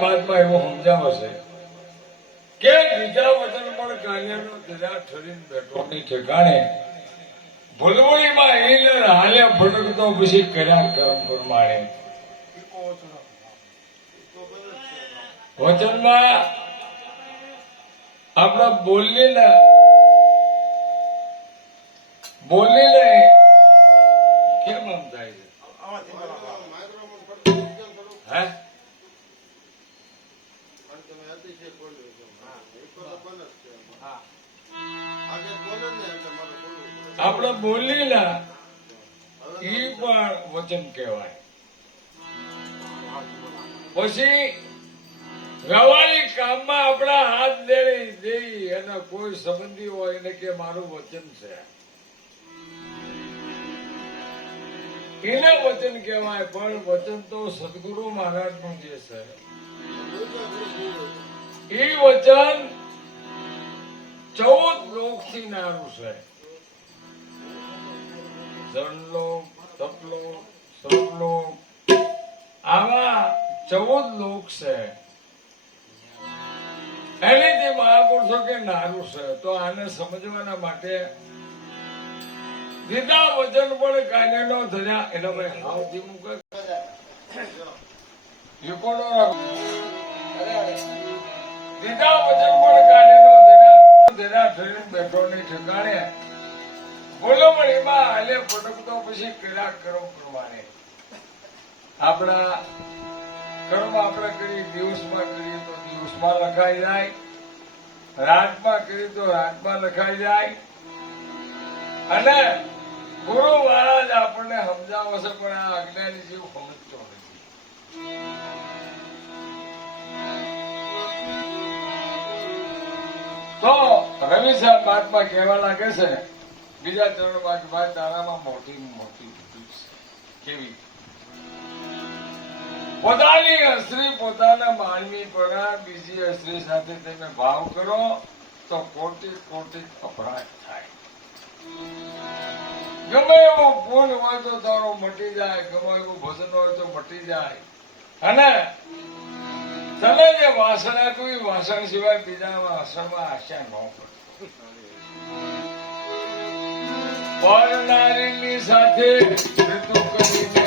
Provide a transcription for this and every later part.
મહાત્મા એવું સમજાવે છે કે બીજા વચન પણ કાર્યનો દરિયા ઠરીને બેઠો ની ઠેકાણે ભૂલભુલીમાં હિલર હાલ્યા ભટકતો પછી કર્યા કર્મ પ્રમાણે વચનમાં આપણા બોલીને કેમ આમ થાય છે હે આપણે બોલીના ઈ પણ વચન કહેવાય. પછી વ્યવહારિક કામમાં આપણા હાથ દઈ અને કોઈ સંબંધી હોય એને કે મારું વચન છે એને વચન કહેવાય. પણ વચન તો સદગુરુ મહારાજ નું જે છે એ વચન 14 લોક થી નારું છે. જળલોક, તપલોક, સ્વર્ગલોક આવા 14 લોક છે. એની જે મહાપુરુષો કે નારું છે. તો આને સમજવાના માટે દીધા વચન પણ કાને નો ધર્યા એના ભાઈ હાવ ધીમું કર દીધા વચન પણ કાને નો ધર્યા ધરીને બેઠો ની ઠેકાણે બોલો પણ એમાં હાલે ભટકતો પછી કર્યા કર્મ પ્રમાણે આપણા કર્મ આપણે કરીએ દિવસમાં કરીએ તો દિવસમાં લખાઈ જાય, રાતમાં કરીએ તો રાતમાં લખાઈ જાય. અને ગુરુ મહારાજ આપણને સમજાવે છે પણ આ અજ્ઞાની જેવું સમજતો નથી. તો રવિ સાહેબ બાદમાં કહેવા લાગે છે બીજા ચરણમાં કે ભાઈ તારામાં મોટી મોટી કેવી પોતાની અશ્રી પોતાના માનવી પર બીજી અશ્રી સાથે તમે ભાવ કરો તો કોટી કોટી અપરાધ થાય. ગમે એવો ફૂલ હોય તો તારો મટી જાય, ગમે એવું ભજન હોય તો મટી જાય. અને તમે જે વાસણ આપ્યું વાસણ સિવાય બીજા વાસણમાં આશા ન કરો. નારીની સાથે ઋતુ કરીને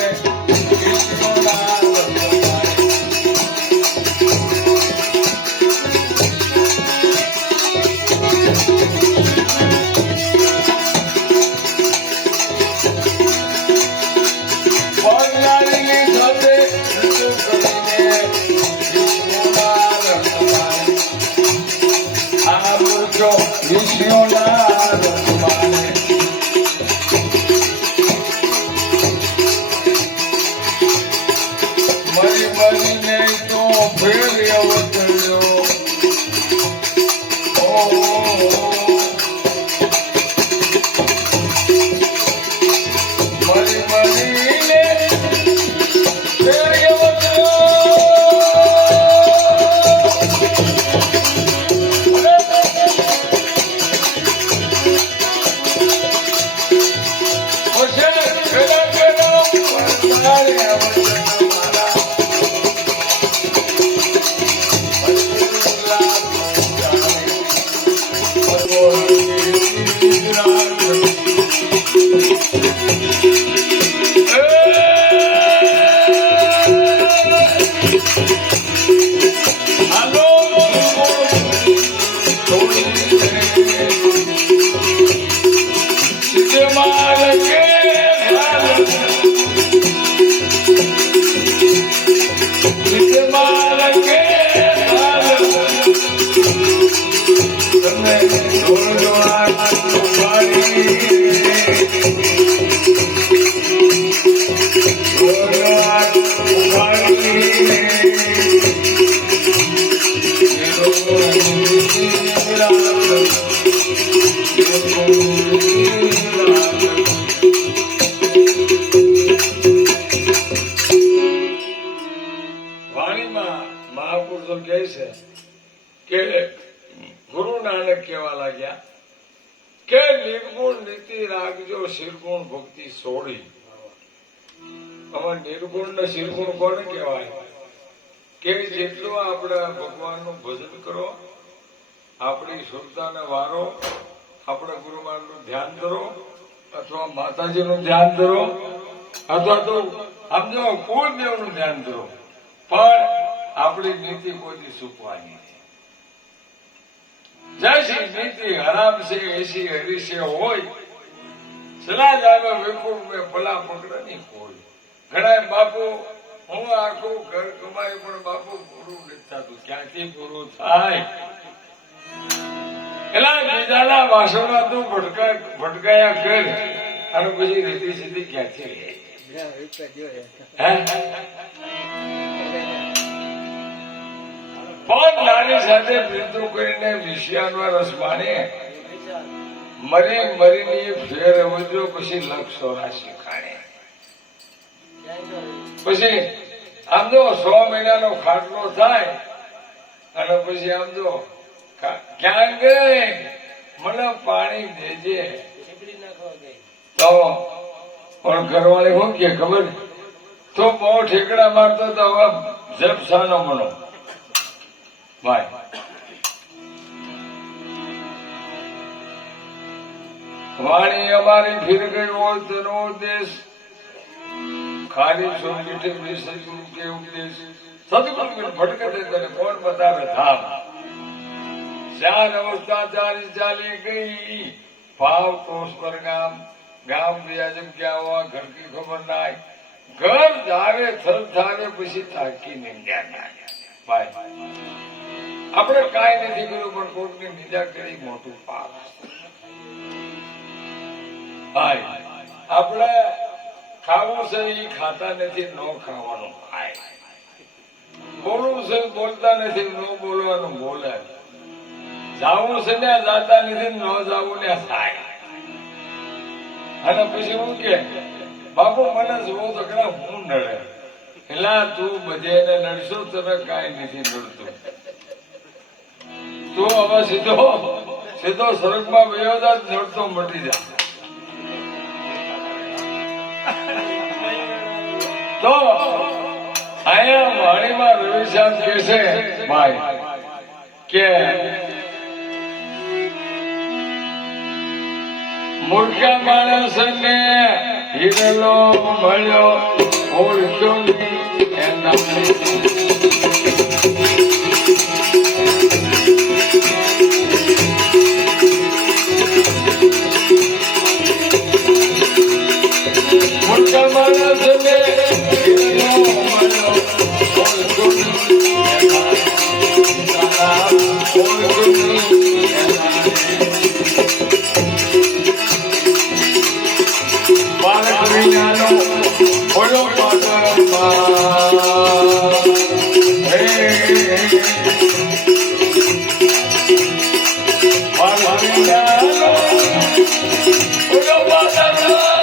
વાણીમાં મહાપુરુષો કહે છે કે ગુરુ નાનક કહેવા લાગ્યા કે નિર્ગુણ નીતિ રાખજો શિરગુણ ભક્તિ છોડી. હવે નિર્ગુણ ને શિરગુણ કોને કહેવાય? કે જેટલું આપણે ભગવાનનું ભજન કરો, આપણી શુદ્ધતાને વારો, આપણે ગુરુમાનનું ધ્યાન કરો અથવા માતાજીનું ધ્યાન કરો અથવા તો સમજો કુળદેવનું ધ્યાન કરો, પણ આપણી નીતિ કોઈ ચૂકવાની છે. જૈસી નીતિ હરામ છે એસી હરીશે હોય, સલાહ જાવે વિકુળ મેં ભલા પકડ નહીં કોઈ. ઘણા બાપુ હું આખું ઘર કમાય પણ બાપુ પૂરું નથી થતું. ક્યાંથી પૂરું થાય? એલા બીજાના વાસણમાં તું ભટકાયા કર અને પછી રીતિ સીધી ક્યાંથી લે? પણ નાની સાથે પ્રીતું કરીને વિષયાનો રસ માણે મરીને ફેર અવજો પછી લક્ષ 84 ખાણે. પછી આમ જો 100 મહિનાનો ખાટલો થાય અને પછી આમ જો ક્યાં ગઈ મને પાણી દેજે તો પણ ઘરવાળી શું કે ખબર? તો બહુ ઠેકડા મારતો તો હવે જપસાનો મનો ભાઈ. વાણી અમારી ફીર ગઈ હોય તેનો દેશ ખાલી છોડીઠે સદગુરુ કે ઉપદેશ. સદગુરુ ભટકે તને કોણ બતાવે ધામ? 4 અવસ્થા ચાલી ગઈ ભાવ તોષ પર ગામ વ્યાજમ ક્યાં હોવા ઘર કી ખબર નાય. ઘર ધારે થર ધારે પછી તાકી નિંદ્યા ના ભાઈ. આપણે કાંઈ નથી કર્યું પણ કોઈકની નિંદા કરી મોટું પાપ ભાઈ. આપણે ખાવું છે એ ખાતા નથી, ન ખાવાનું ખાય. બોલવું છે બોલતા નથી, ન બોલવાનું બોલે. જાવું છે ને જાતા નથી, ન જાવું ને થાય. અને પછી હું કે બાપુ મને જોવો તો કડા હું નડે. એટલે તું બધે નડશો તને કાંઈ નથી નડતું. તું હવે સીધો સ્વર્ગમાં વયો જા, નડતો મટી જા. તો અહીંયા વાણીમાં રવિ સાહેબ કહે છે ભાઈ કે મૂર્ખા માણસને હિરલો મળ્યો ઓળખ્યો નહીં એના. મૂર્ખા માણસને હિરલો મળ્યો ઓળખ્યો નહીં એના. ઓળખ્યો નહીં એના. બાળક વિનાનો બોલો પાતરમાં બાળક વિનાનો બોલો પાતરમાં.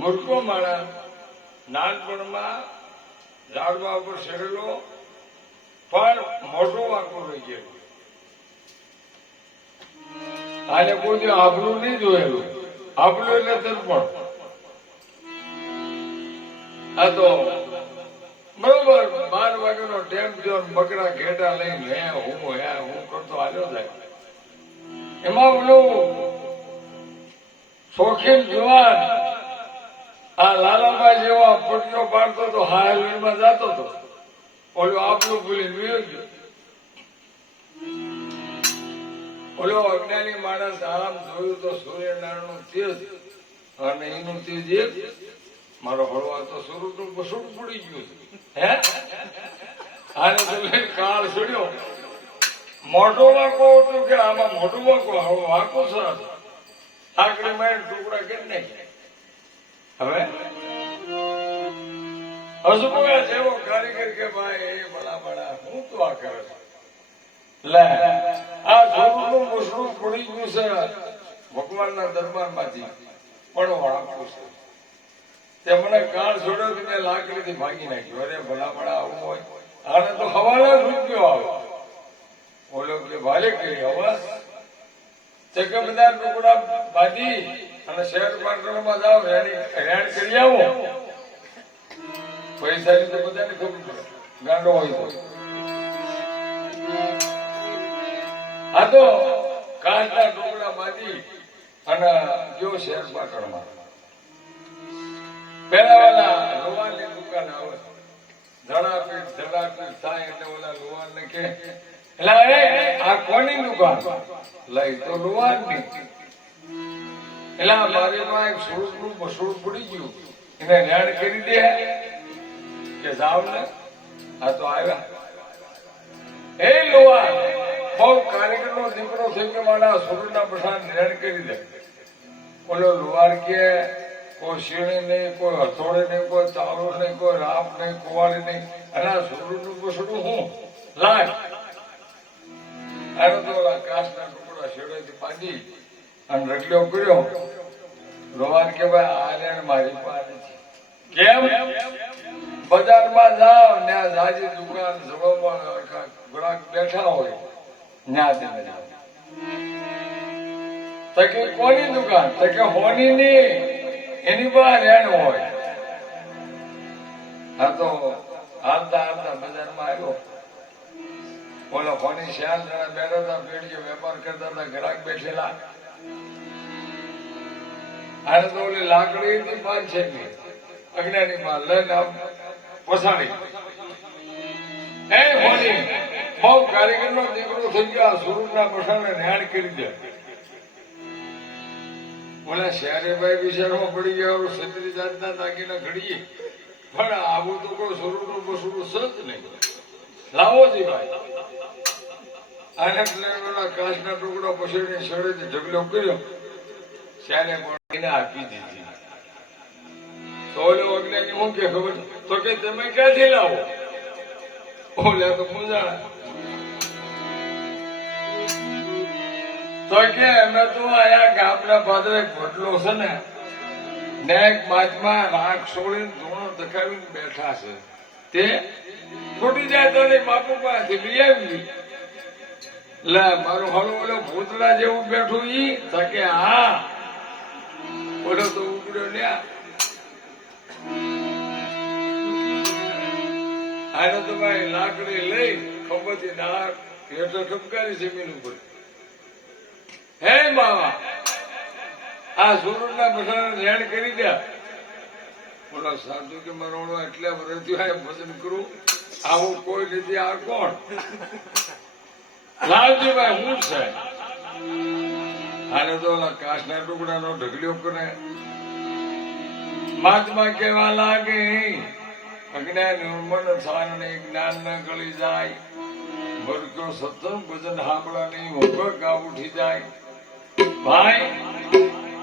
મૂર્ખો માણસ નાનપણમાં ઝાડવા ઉપર ચડેલો પણ મોટો વાંકો રહી ગયેલો. આને કોઈ આબરૂ નહીં જોયેલું. આપણું એટલે તર્પણ. આ તો બરોબર 12 વાગ્યાનો ટેમ થયો, બકરા ઘેટા લઈને હું કરતો આવ્યો જાય. એમાં પેલું શોખીન જુવાન આ લાલાભાઈ જેવા પટીઓ પાડતો હતો, હાઈવેમાં જતો હતો, ઓલું આપણું ભૂલી ગયો. ઓલો અજ્ઞાની માણસ આમ જોયું તો સૂર્યનારાયણ નું તેજ અને એનું તેજ એક. મારો હળવા તો સ્વરૂપ નું બસું પડી ગયું હે. આને તો કાળ છોડ્યો. મોટો વાંકો હતો કે આમાં મોટું વાંકો વાંકો સરસ આકડી મારી ટુકડા કરી નાખે. હવે હસુભા જેવો કારીગર કે ભાઈ એ બડા હું તો આ કરે છે. લે આ સ્વરૂપનું મુસળું પડી ગયું છે ભગવાનના દરબારમાંથી, પણ વાળાપું છે. તે મને કાળ છોડ્યો કે મેં લાકડીથી ભાગી નાખ્યો. અરે ભલા આવું હોય, આને તો હવાલા રૂપિયો આવે. ઓલો કે ભાલે કરી હવા તે કે બધા ટુકડા બાંધી અને શેર માર્કેટમાં જાઓ, હેરાન કરી આવો. પૈસાની તો બધાને ખબર પડે, ગાંડો હોય તો. આ તો કાચના ટુકડા બાંધી અને ગયો શેર માર્કેટમાં. પેલા વાલા લોહાની દુકાન આવે, ધડાપીટ થાય એટલે ઓલા લોહાન ને કે આ કોની દુકાન? લઈ તો લોહાની. એટલે મારી માં એક સુરતનું બસુડ પડી ગયું, એને ન્યાણ કરી દે કે જાવ ને. આ તો આવ્યા એ લોહાર બહુ કારીગર નો દીકરો થઈ કે મારા સુરતના પ્રસાદ ન્યાણ કરી દે. ઓલો લોહાર કે કોઈ શીણી નહીં, કોઈ હથોડે નહીં, કોઈ ચાવડો નહીં, કોઈ રાપ નહીં, કુવાડી નહીં, અને આ સુરતનું બસડું હું લાય. આનો તો કાચના ટુકડા શેડેથી બાંધી અને રગડ્યો કર્યો. લોહાર કે ભાઈ આ મારી પાસે છે. કેમ? બજારમાં જાવ ત્યાં જાજી દુકાન જવામાં ગ્રાહક બેઠા હોય, ત્યાં તમે જાવ. તો કે કોની દુકાન? તો કે હોની ની, એની બહાર રેણ હોય. હા તો હાલતા બજારમાં આવ્યો. બોલો કોની 4 જણા બેઠા હતા, પેઢીએ વેપાર કરતા હતા, ગ્રાહક બેઠેલા. આને તો ઓલી લાકડી હતી 5-6 ની અજ્ઞાની માં લઈને પસાડી. એ હોની બહુ કારીગર નો દીકરો થઈ ગયો, સુરત ના પસાને ન્યાણ કરી દે. ઓલા શહેરીભાઈ વિચારમાં પડી ગયા, 36 જાતના દાગીના ઘડીએ, પણ આવું તો કોઈ સ્વરૂપનું બસુડું સજ નહીં. લાવો જી ભાઈ. આને કાચના ટુકડા પછીને છેડેથી ઢગલો કર્યો, ત્યારે પણ આપી દીધી. તો ઓલો અજ્ઞાની હું કે ખબર તો કે તમે ક્યાંથી લાવો? ઓલા તો મુંજાણા. તો કે અમે તો આયા ગામના પાદરે ભટલો છે ને નેક બાજમાં રાખ છોડીને ધૂણો દખાવીને બેઠા છે. તે છૂટી જાય તો બાપુ પાસેથી લઈ આવી. લે મારું હળો ઓલો ભૂતળા જેવું બેઠું ઈ કે હા ઓલો તો ઉગડ્યો લ્યા. આનો તો ભાઈ લાકડી લઈ ખંભથી દાળ હેઠો ઠપકારી જમીન ઉપર. હે બાવા આ સુરત ના બધાને રેણ કરી દે. બોલો સાધુ કે મારો એટલા વર્ષથી ભજન કરું, આવું કોઈ નથી. આ કોણ? લાલજીભાઈ હું છે. આને તો કાચના ટુકડાનો ઢગલ્યો કરે. મહાત્મા કેવા લાગે અજ્ઞાન મન સારણે જ્ઞાન ન ગળી જાય. ભરક્યો સત્સંગ ભજન સાંભળા નહીં હોગર ગાવ ઉઠી જાય. ભાઈ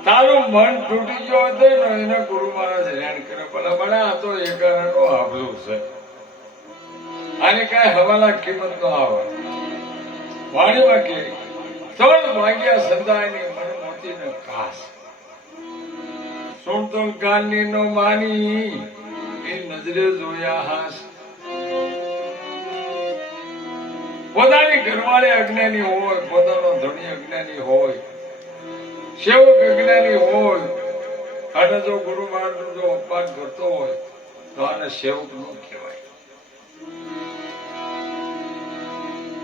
તારું મન તૂટી ગયો હતો ને એને ગુરુ મહારાજ હેરાન કરે. ભલા બના તો એકાનો હાબલું છે, આને કઈ હવાલા કિંમત નો આવે. વાણીમાં કે 3 વાગ્યા સંધાયની મન મોતી ને કાસ. સુણતુલ કાનની નો માની એ નજરે જોયા હાસ. પોતાની ઘરવાળી અજ્ઞાની હોય, પોતાનો ધણી અજ્ઞાની હોય, સેવક અજ્ઞાની હોય અને જો ગુરુ મહારાજનું જો અપમાન કરતો હોય તો આને સેવક નો કહેવાય.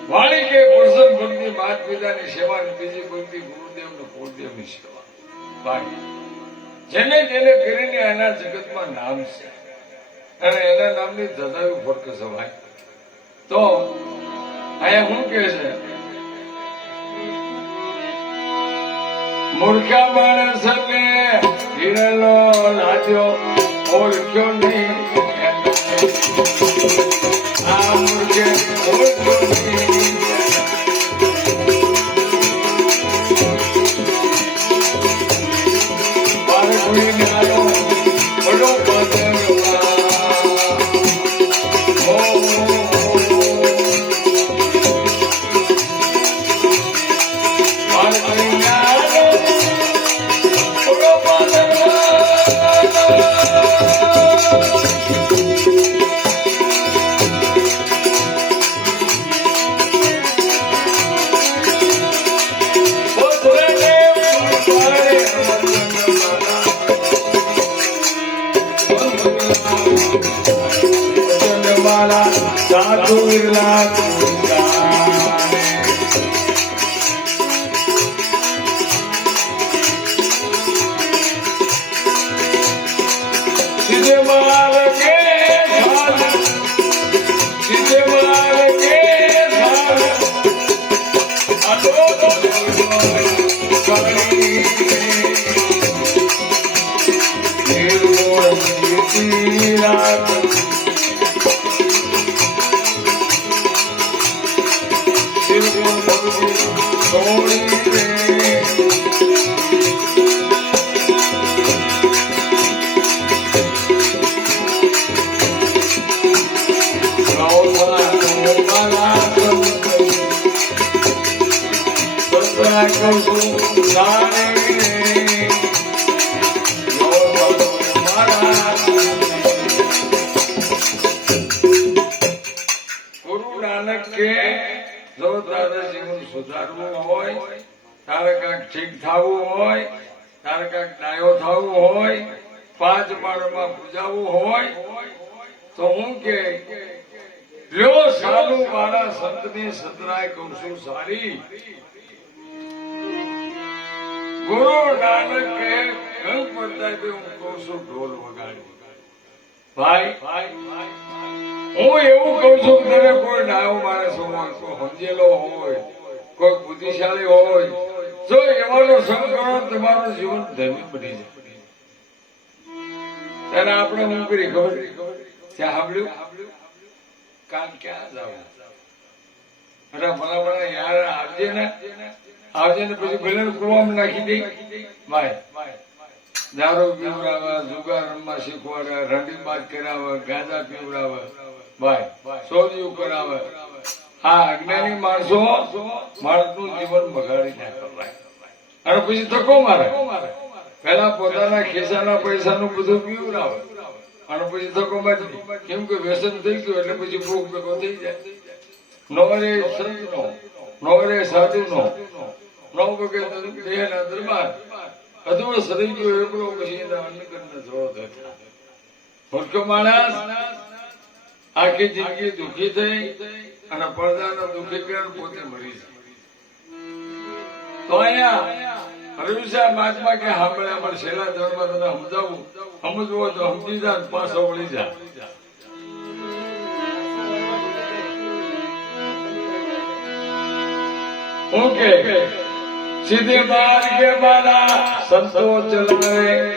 વાણી કે પુરુષન ભક્તિ માત પિતાની સેવા ને બીજી ભક્તિ ગુરુદેવ ને કુળદેવની સેવા. વાણી જેને જેને કરીને એના જગતમાં નામ છે અને એના નામની ધજાવી ફરક સવાય. તો અહીંયા શું કે છે, મૂર્ખા માણસને હિરલો લાદ્યો ઓળખ્યો નહીં, આ મૂર્ખે ઓળખ્યો નહીં. બાળકોને આવ્યો બડો સાધુ વિરલા સીધે માર્ગે સીધે માર્ગે ગુરુ નાનક કે જો તારે જીવન સુધારવું હોય, તારે કાંઈક ઠીક થવું હોય, તારે કાંઈક ડાયો થવું હોય, 5 માળમાં પૂજાવું હોય તો હું કે લ્યો સાધુ મારા સંતની સતરાય કહું છું સારી. ગુરુ નાનક કે ગંગ પડતા હું કહું છું ઢોલ વગાડી. ભાઈ હું એવું કહું છું કે તને કોઈ ડાયો માણસ હોય, કોઈ સમજેલો હોય, કોઈ બુદ્ધિશાળી હોય, જો એવાનો સંગ કરો તમારું જીવન ધન્ય બની જાય. ત્યારે આપણે હું કરી ખબર ત્યાં સાંભળ્યું કાલ ક્યાં જવું, અરે ભલા યાર આવજે ને પછી ભલે કુવામાં નાખી દઈ. ભાઈ દારૂ પીવડાવે, જુગાર રમવા શીખવાડે, રંડીબાજ કરાવે, ગાંજા પીવડાવે, ભાઈ ચોરીયું કરાવે. આ અજ્ઞાની માણસો માણસનું જીવન બગાડી નાખે અને પછી ધક્કો મારે. પેલા પોતાના ખિસ્સાના પૈસાનું બધું પીવડાવે અને પછી ધક્કો મારી. કેમ કે વ્યસન થઈ ગયું એટલે પછી ભૂખ ભેગો થઈ જાય. નવરે સંતનો, નવરે સાધુનો, નવ વગે દેહના દરબાર અધૂરો સરી ગયો એકલો પછી એના અન્નકરના જોડો થતા. ભટકો માણસ આખી જિંદગી દુઃખી થઈ અને પડદાનો દુઃખી કરીને પોતે મરી જાય. તો અહીંયા હરવિશા મહાત્મા કે સાંભળે અમારે છેલ્લા ધર્મમાં તને સમજાવું, સમજવું હોય તો સમજી જા, પાછો વળી જા. ઓકે સીધે માર્ગે મારા સંતો ચલાવે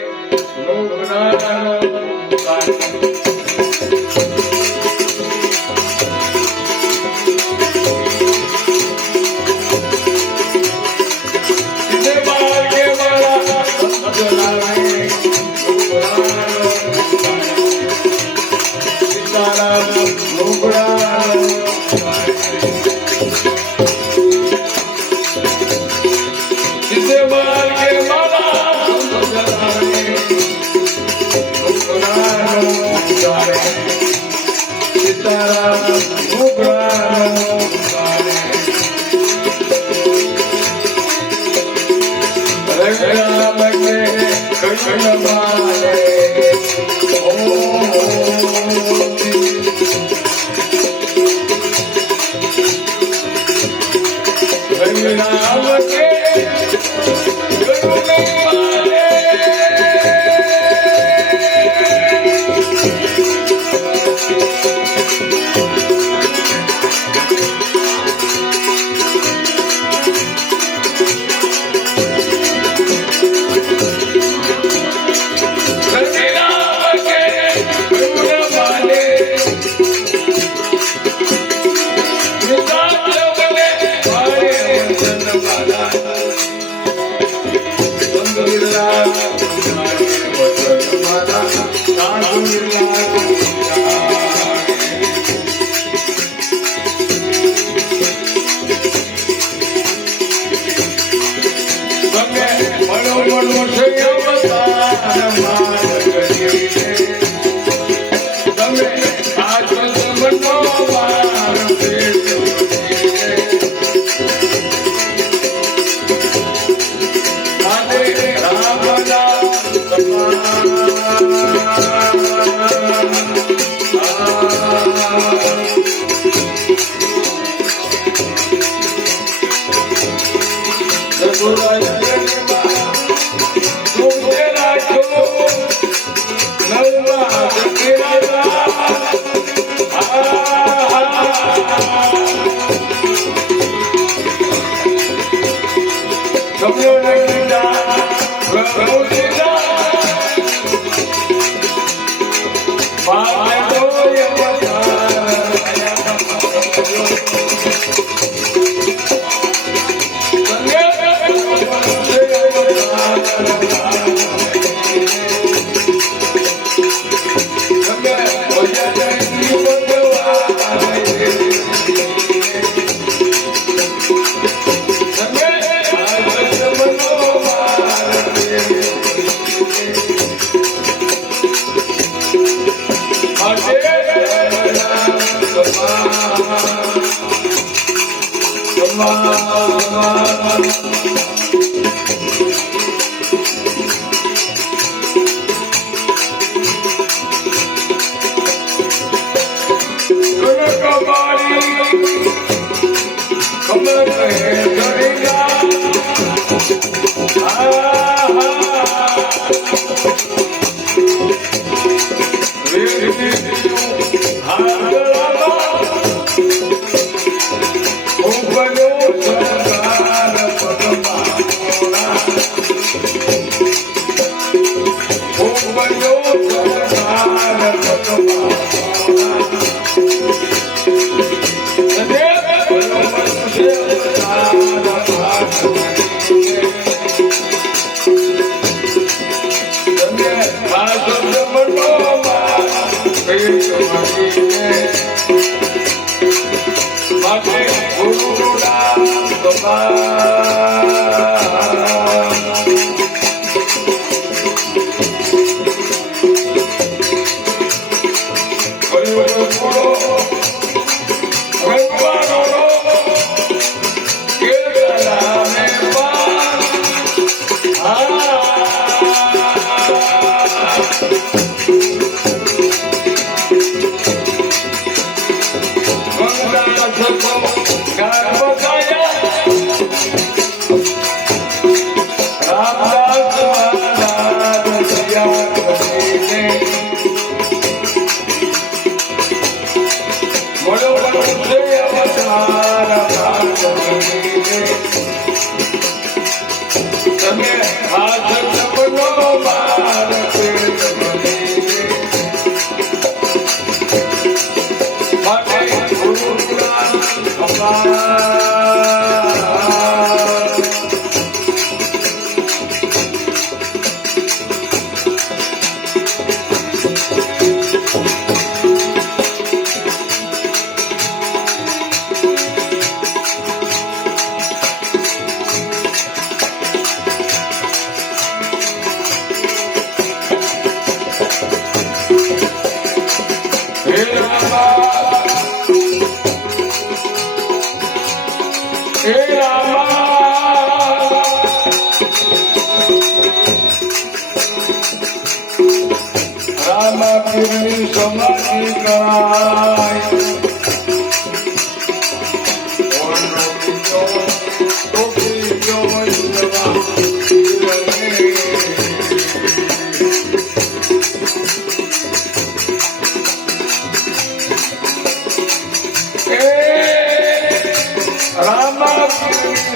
રામ પીરની સમાધિ કરાય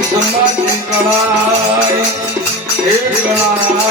સમાધિ ગણાય હે ગણાય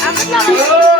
I'm sorry.